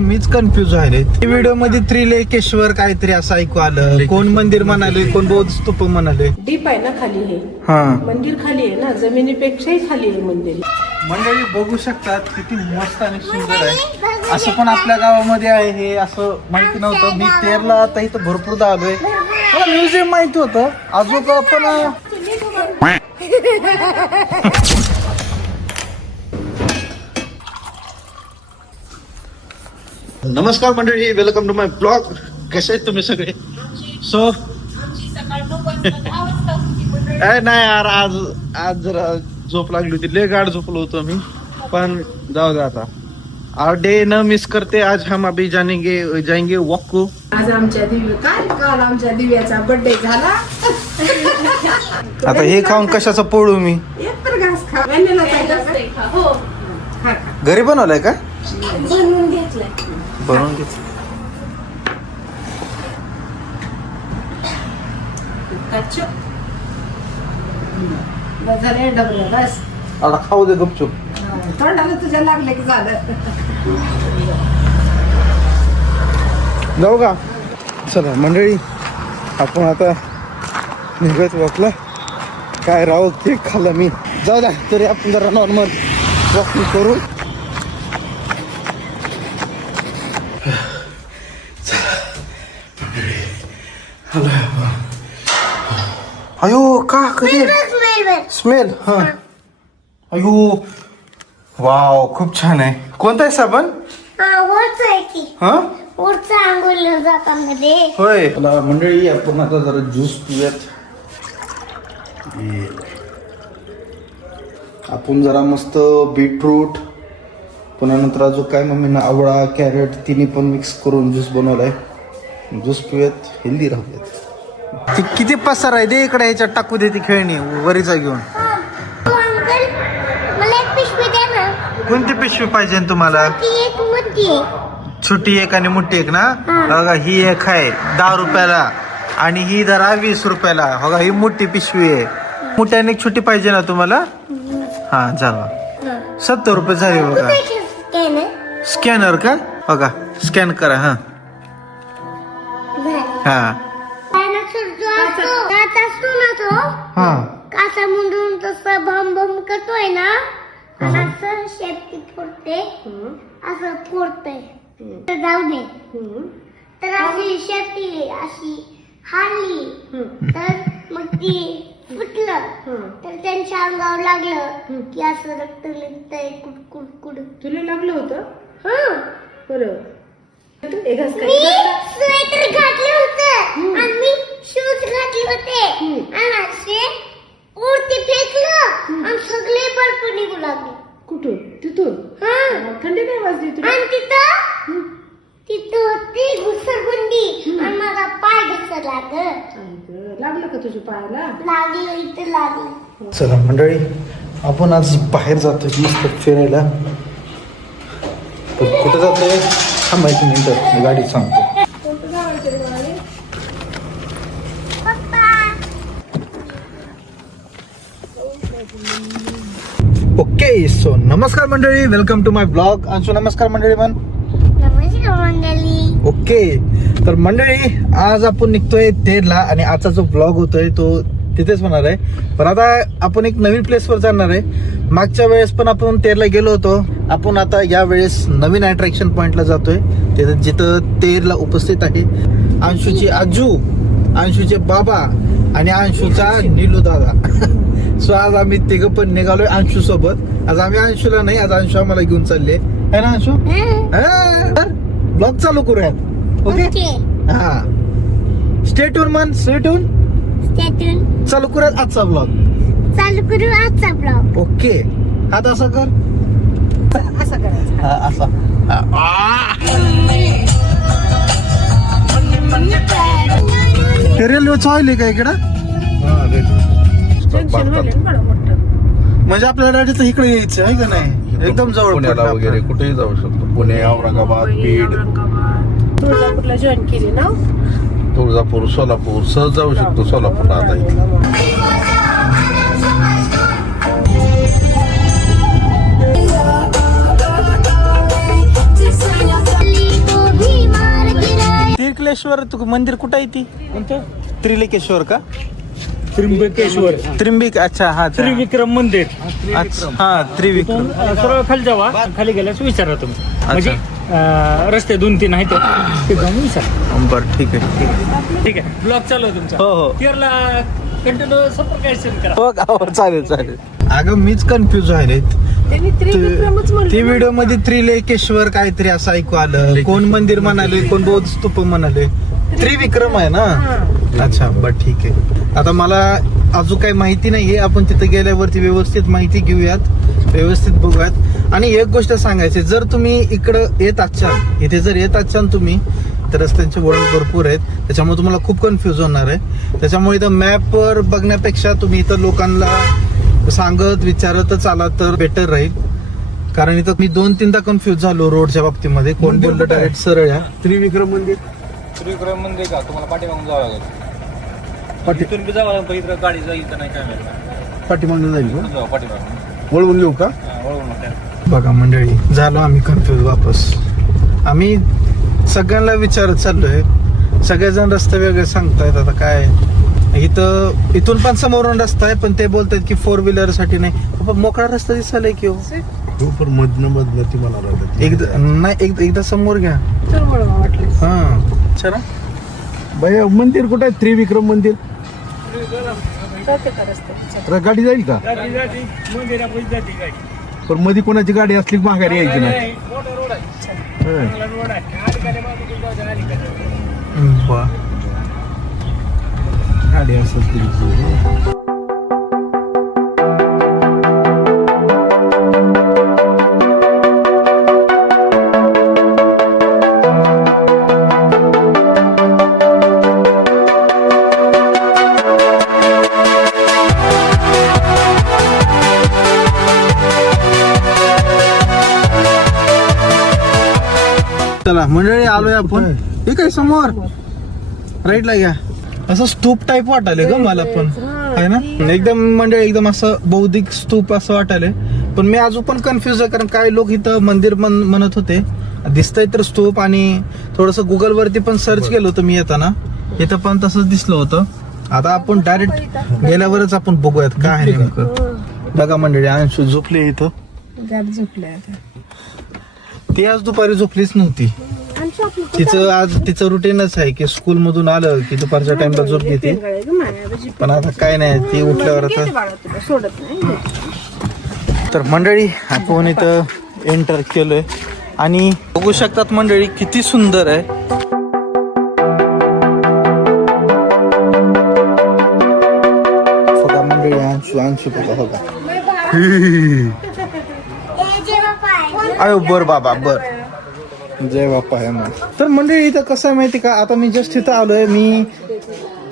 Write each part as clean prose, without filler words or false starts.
मीच कन्फ्युज झाले. व्हिडिओ मध्ये त्रिलेकेश्वर काहीतरी असं ऐकू आलं. कोण मंदिर म्हणाले, कोण बौद्ध स्तूप म्हणाले. डीप आहे ना खाली, हे मंदिर खाली आहे ना, जमिनीपेक्षाही खाली आहे मंदिर. मंडळी बघू शकतात किती मस्त आणि सुंदर आहे. असं पण आपल्या गावामध्ये आहे हे, असं माहिती नव्हतं. मी तेरला आता इथं भरपूर आलोय. मला म्युझियम माहिती होतं अजून पण. नमस्कार मंडळी, वेलकम टू माय ब्लॉग. कसे आहेत तुम्ही सगळे? सो नाही यार, आज जरा झोप लागली होती. लय गाड झोपलो होतो मी, पण जाऊ दे आता. आवर डे न मिस करते. आज हम अभी जाएंगे वॉक को. आज आमच्या काल आमच्या दिव्याचा बर्थडे झाला. आता हे खाऊन कशाचं पोळू मी? एक तर घास खा. वेण्णाला काय खा. हो खा. घरी बनवलंय का? बनवून घेतलंय. बनवून घेतलं. बस झालं डबल. बस आता खाऊ दे गपचूप. तोंडाला तुझ्या लागले की झालं. जाऊ का? चला मंडळी, आपण आता निघत वॉकला. काय राव, केक खाल्ला मी. जाऊ द्या, तरी आपण जरा नॉर्मल वॉकिंग करू. अयो का कधी स्मेल. हा अयो वाव, खूप छान आहे. कोणता आहे साबण? हा होय. मला मंडळी, आपण आता जरा ज्यूस पिऊयात. आपण जरा मस्त बीटरूट, पुन्हा नंतर अजून काय मम्मीनं आवळा, कॅरेट तिन्ही पण मिक्स करून ज्यूस बनवलाय. ज्यूस पिऊयात, हेल्दी राहूयात. किती पसार आहे दे इकडे. ह्याच्यात टाकू दे ती खेळणी वरीचा घेऊन. कोणती पिशवी पाहिजे तुम्हाला? छोटी एक आणि मोठी एक ना. बघा ही एक आहे 10 रुपयाला आणि ही जरा 20 रुपयाला. बघा ही मोठी पिशवी आहे. मोठी आणि एक छोटी पाहिजे ना तुम्हाला? हा झाला. 70 रुपये झाले बघा. स्कॅनर का? बघा स्कॅन करा. हा हा हा काचा मुंडून तसं भम भम करतोय ना, आणि असं शेपटी फोडते, असं फोडते. तर जाऊ दे. तर अशी शेपटी अशी हारली तर मग ती फुटलं, तर त्यांच्या अंगावर लागलं की असं रक्त निघतंय कुड कुड. तुला लागलं होतं? बरं. मी स्वेटर घातलं होतं आणि मी शूज घातले होते आणि असे उडती फेकलं आणि सगळे बर्फ निघू लागले. कुठून? तिथून? थंडी काय वाजली तुला? आणि तिथं होती घुसरगुंडी आणि माझा पाय घसरला. लागलं का तुझ्या पायाला? लागलं, इथं लागलं. चला मंडळी, आपण आज बाहेर जातोय मस्त फिरायला. कुठं जातोय? थांबा एक मिनिट, मी गाडीत सांगतो. ओके, सो नमस्कार मंडळी, welcome to my blog. Anshu नमस्कार मंडळी म्हण. नमस्कार मंडळी. ओके, तर मंडळी आज आपण निघतोय तेरला आणि आजचा जो ब्लॉग होतोय तो तिथेच होणार आहे. पण आता आपण एक नवीन प्लेसवर जाणार आहे. मागच्या वेळेस पण आपण तेरला गेलो होतो. आपण आता या वेळेस नवीन अट्रॅक्शन पॉइंटला जातोय, जिथं तेरला उपस्थित आहे अंशूची आजू, अंशूचे बाबा आणि अंशूचा नीलू दादा. सो आज आम्ही तिघं पण निघालोय अंशू सोबत. आज आम्ही अंशूला नाही, आज अंशू आम्हाला घेऊन चालले आहे ना अंशू. ब्लॉग चालू करूयात. ओके, हा स्टे ट्यून मन, स्टे ट्यून. चालू करूयात आजचा ब्लॉग. चालू करू आजचा ब्लॉग. ओके, आता असं कर, असं करायचं. असा. रेल्वे चालली का इकडं? जंक्शन व्हायला ना बरं मोठं. म्हणजे आपल्या गाडीचं इकडे यायचं आहे का नाही? एकदम जवळ पुण्याला पडलं वगैरे आपल्याला. कुठेही जाऊ शकतो. पुणे, औरंगाबाद, बीड, तुळजापूरला जॉईन केली ना. तुळजापूर, सोलापूर सहज जाऊ शकतो. सोलापूरला आता इथे त्रिलेश्वर मंदिर कुठं आहे ती? त्रिलेकेश्वर का? त्र्यंबकेश्वर त्रिंबिक, अच्छा हा त्रिविक्रम मंदिर. अच्छा हा त्रिविक्रम. सरळ खाली जावा, खाली गेल्यास विचारा तुम्ही. म्हणजे रस्ते 2-3 आहेत ते जाऊन विचारा. बरं ठीक आहे. ठीक आहे, ब्लॉग चालू आहे तुमचा. हो हो केरला कंटिन्यू संपर्क करा. हो का? हो चालेल चालेल. अगं मीच कन्फ्युज झाले. त्यांनी त्रिविक्रमच म्हणलं. ती व्हिडिओ मध्ये त्रिलेकेश्वर काहीतरी असं ऐकू आलं. कोण मंदिर म्हणाले, कोण बौद्ध स्तूप म्हणाले. त्रिविक्रम आहे ना? अच्छा बर ठीक आहे. आता मला अजून काही माहिती नाहीये. आपण तिथे गेल्यावरती व्यवस्थित माहिती घेऊयात, व्यवस्थित बघूयात. आणि एक गोष्ट सांगायची, जर तुम्ही इकडं येत असाल, इथे जर येत असाल तुम्ही, तर रस्त्यांचे वळण भरपूर आहेत. त्याच्यामुळे तुम्हाला खूप कन्फ्युज होणार आहे. त्याच्यामुळे इथं मॅपवर बघण्यापेक्षा तुम्ही इथं लोकांना सांगत विचारतच आला तर बेटर राहील. कारण इथं मी 2-3दा कन्फ्युज झालो रोडच्या बाबतीमध्ये. कोण बोललं डायरेक्ट सरळ या त्रिविक्रम मंदिर का तुम्हाला पाठीमागून जावं लागेल. इथून बी जावं लागेल, इथं गाडी जाईल का नाही काय माहिती. पाठीमागून जाईल का? जाऊ पाठीमागून, वळवून घेऊ का? वळवून नका. बघा मंडळी, झालो आम्ही कन्फ्युज वापस. आम्ही सगळ्यांना विचारत चाललोय. सगळेजण रस्ते वेगळे सांगतायत. आता काय इथून पण समोरून रस्ता आहे, पण ते बोलतायत की 4 व्हीलर साठी नाही. बाबा मोकळा रस्ता दिसायलाय की हो. पण मधनं ती मला लागत. एकदा नाही, एकदा समोर घ्या. चल वळवा वाटलं. हा चला. बाई मंदिर कुठं आहे? त्रिविक्रम मंदिर. जाते का रस्त्यात? गाडी जाईल का? मंदिरापाशी जाते गाडी. पण मध्ये कोणाची गाडी असली की माघारी यायची नाही. मोठा रोड आहे, होय. चांगला रोड आहे. अलीकडे बाजूला जाऊ द्या, अलीकडे. गाडी असेल तरी. चला मंडळी, आलोय आपण. हे काय समोर राईटला घ्या. असं स्तूप टाईप वाटायले ग मला पण, आहे ना? एकदम मंडळी एकदम असं बौद्धिक स्तूप असं वाटायलंय. पण मी अजून पण कन्फ्युज आहे, कारण काही लोक इथं मंदिर म्हणत होते. दिसतंय तर स्तूप. आणि थोडस गुगल वरती पण सर्च केलं होतं मी येताना, इथं पण तसंच दिसलं होतं. आता आपण डायरेक्ट गेल्यावरच आपण बघूयात काय आहे नेमकं. बघा मंडळी, अंशू झोपली इथं. गाडी झोपल्या आता. ती आज दुपारी झोपलीच नव्हती. तिचं रुटीनच आहे की स्कूल मधून आलं की दुपारच्या टाइमला झोप घेते. पण आता काय नाही, ती उठल्यावर आता. सोडत नाही. तर मंडळी, आपण इथं एंटर केलोय आणि बघू शकतात मंडळी किती सुंदर आहे. बघा मंडळी, अंशू बघा बघा. अयो बर बाबा बर, जय बाप्पा आहे मग. तर मंडळी इथं कसं आहे माहिती का, आता मी जस्ट इथं आलोय. मी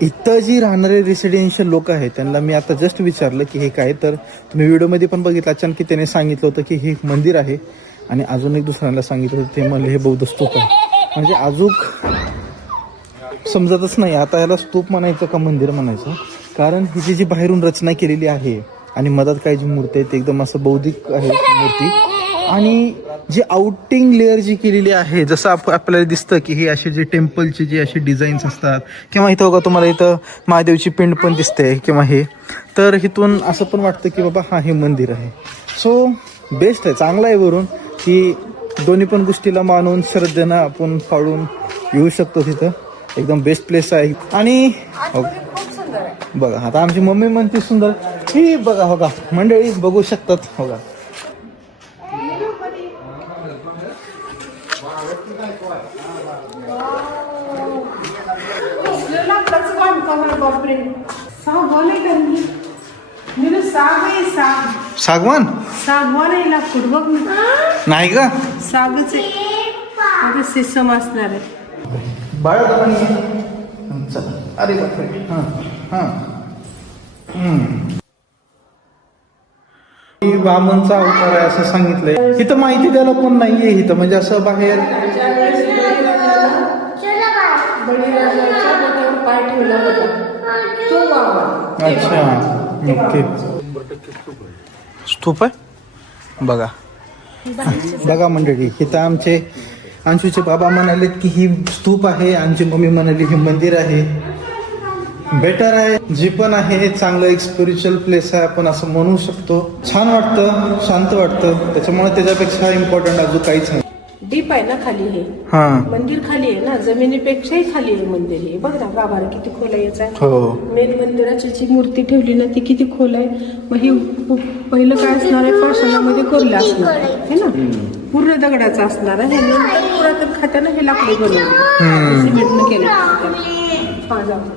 इथं जी राहणारे रेसिडेन्शियल लोक आहेत त्यांना मी आता जस्ट विचारलं की हे काय. तर तुम्ही व्हिडिओमध्ये पण बघितलं अचानक की त्याने सांगितलं होतं की हे मंदिर आहे. आणि अजून एक दुसऱ्यांना सांगितलं होतं, ते म्हणले हे बौद्ध स्तूप आहे. म्हणजे अजून समजतच नाही आता याला स्तूप म्हणायचं का मंदिर म्हणायचं. कारण हिची जी बाहेरून रचना केलेली आहे आणि मधात काही जी मूर्ती आहे ते एकदम असं बौद्धिक आहे मूर्ती. आणि जी आउटिंग लेअर जी केलेली आहे, जसं आपल्याला दिसतं की ही अशी जी टेम्पलची जी अशी डिझाईन्स असतात, किंवा इथं बघा तुम्हाला इथं महादेवची पिंड पण दिसते किंवा हे. तर इथून असं पण वाटतं की बाबा हा हे मंदिर आहे. सो बेस्ट आहे, चांगलं आहे. वरून की दोन्ही पण गोष्टीला मानून श्रद्धेनं आपण पाळून येऊ शकतो. तिथं एकदम बेस्ट प्लेस आहे. आणि बघा आता आमची मम्मी म्हणते सुंदर, ही बघा हो का मंडळी बघू शकतात हो का. सागवान नाही का? सागच आहे, सिस्टम असणार आहे. बाळ चला. अरे बापरे. हां हां. वामनचा अवतार आहे असं सांगितलंय. इथं माहिती द्यायला पण नाहीये इथं, म्हणजे असं बाहेर. बळीराजाच्या बोटावर पाय ठेवला होता तो बाबा. अच्छा ओके. स्तूप आहे बघा. बघा मंडळी, इथं अंशूचे बाबा म्हणालेत की ही स्तूप आहे, आमची मम्मी म्हणाली ही मंदिर आहे. बेटर आहे, जी पण आहे चांगलं एक स्पिरिच्युअल प्लेस आहे आपण असं म्हणू शकतो. छान वाटतं, शांत वाटतं, त्याच्यामुळे त्याच्यापेक्षा इम्पॉर्टंट अजून काहीच नाही. डीप आहे ना खाली हे हा मंदिर खाली आहे ना, जमिनीपेक्षाही खाली आहे मंदिर हे. बघ ना गाभारा किती खोल आहे याचा. हो मेन मंदिराची जी मूर्ती ठेवली ना ती किती खोल आहे. मग ही पहिलं काय असणार आहे, पाषाणामध्ये कोरलं असणार आहे ना, पूर्ण दगडाचं असणार आहे. नंतर पुरातन खात्यानं हे लाकडी बनवलं, सिमेंटनं केलं. हा जाऊ दे.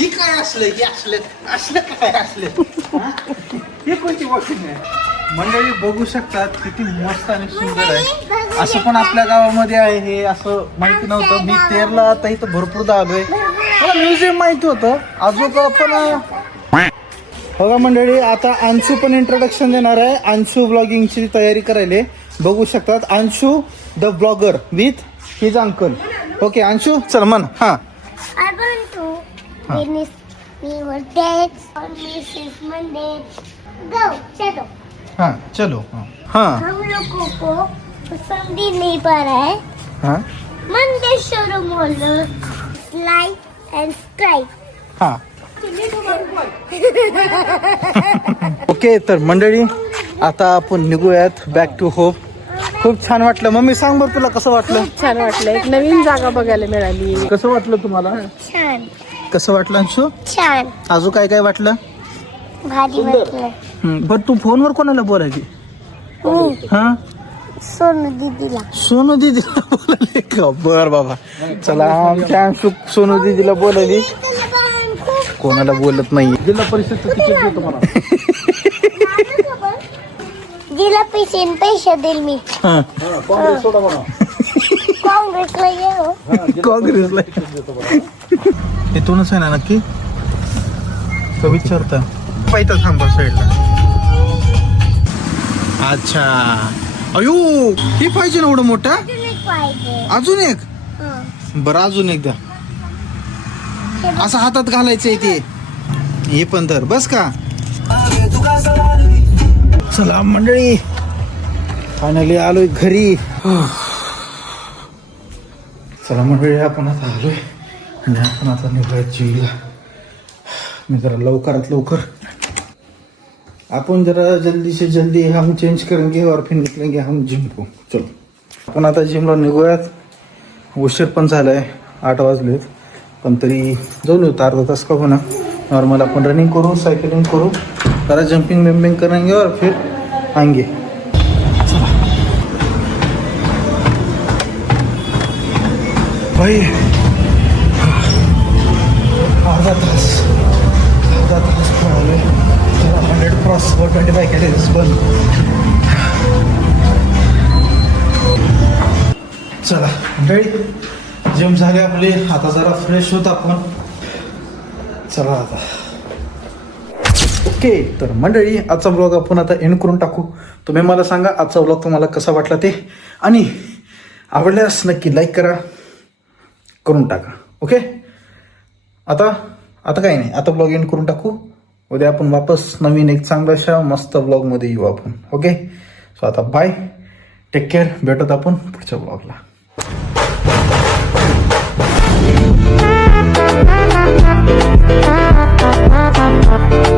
ही काय असलं, हे असलं काय असलं हा? हे कोणती वॉकिंग आहे. मंडळी बघू शकतात किती मस्त आणि सुंदर आहे. असं पण आपल्या गावामध्ये आहे हे, असं माहिती नव्हतं. मी तेरला आता इथं भरपूरदा आलोय, मला म्युझियम माहिती होतं अजून पण. बघा मंडळी, आता अंशू पण इंट्रोडक्शन देणार आहे. अंशू ब्लॉगिंगची तयारी करायला बघू शकतात. Anshu the blogger with his uncle. Okay Anshu चल म्हण. हा I want to finish your dates on Mrs. Monday. Go, चलो. हा चलो. हा हम लोगों को पसंद ही नहीं पड़ रहा है. हा मंदिर शोरूम लाइक एंड सब्सक्राइब. हा ओके तर मंडळी आता आपण निघूयात बॅक टू होप. खूप छान वाटलं. मम्मी सांग बरं तुला कसं वाटलं. छान वाटलं, एक नवीन जागा बघायला मिळाली. कसं वाटलं तुम्हाला. छान कसं वाटलं अंशू. छान अजून काय काय वाटलं. भारी वाटलं. बरं तू फोनवर कोणाला बोलायची. हा सोनू दीदीला. सोनू दीदीला बोलायली का. बर बाबा चला आमच्या अंशू सोनू दीदीला बोलायली. कोणाला बोलत नाही. जिल्हा परिषदचं तिकीट देतो मला. जिला पैसे देईल मी. हा काँग्रेस सोडा म्हणा. काँग्रेसला ये हो. काँग्रेसला इथूनच आहे ना नक्की का विचारता. पाहिजे थांबा साईडला. अच्छा अयो ही पाहिजे ना एवढं मोठा. पाहिजे. अजून एक. बरं अजून एकदा असं हातात घालायचंय ते. हे पण तर बस का. चला मंडळी फायनली आलोय घरी. चला मंडळी आपण आता आलोय आणि आपण आता निघूया जिमला. मी जरा लवकरात लवकर अपन जरा जल्दी से जल्दी हम चेंज करेंगे और फिर निकलेंगे हम जिम को. चलो आपण आता जिमला निघूयात. उशीर पण झालाय, 8 वाजलेत, पण तरी जाऊन येऊ अर्धा तास का होना. नॉर्मल अपन रनिंग करूँ, साइकिलिंग करूँ, जरा जंपिंग वम्पिंग करेंगे और फिर आएंगे. चला भाई अर्धा तास पळालोय. 100 क्रॉस 125 कॅलरीज बंद. चला मंडळी जिम झाले आपले, आता जरा फ्रेश होत आपण. चला आता ओके. तर मंडळी आजचा ब्लॉग आपण आता एंड करून टाकू. तुम्ही मला सांगा आजचा ब्लॉग तुम्हाला कसा वाटला ते, आणि आवडल्यास नक्की लाईक करून टाका. ओके आता काही नाही, आता ब्लॉग एंड करून टाकू. उद्या आपण वापस नवीन एक चांगल्याशा मस्त ब्लॉगमध्ये येऊ आपण. ओके सो आता बाय, टेक केअर. भेटत आपण पुढच्या ब्लॉगला. Thank you.